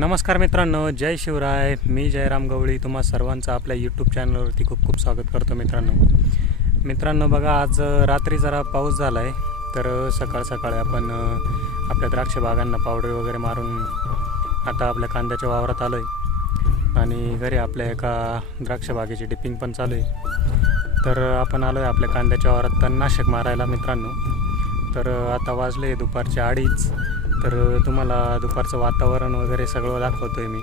नमस्कार मित्रांनो जय शिवराय. मी जयराम गवळी. तुम्हा सर्वांचं आपल्या यूट्यूब चॅनलवरती खूप खूप स्वागत करतो मित्रांनो. मित्रांनो बघा आज रात्री जरा पाऊस झाला आहे तर सकाळ सकाळी आपण आपल्या द्राक्ष बागांना पावडर वगैरे मारून आता आपल्या कांद्याच्या वावरात आलो आहे आणि घरी आपल्या एका द्राक्ष बागेची डिपिंग पण चालू आहे. तर आपण आलो आहे आपल्या कांद्याच्या वावरात तणनाशक मारायला मित्रांनो. तर आता वाजले दुपारचे अडीच. तर तुम्हाला दुपारचं वातावरण वगैरे सगळं दाखवतो आहे मी.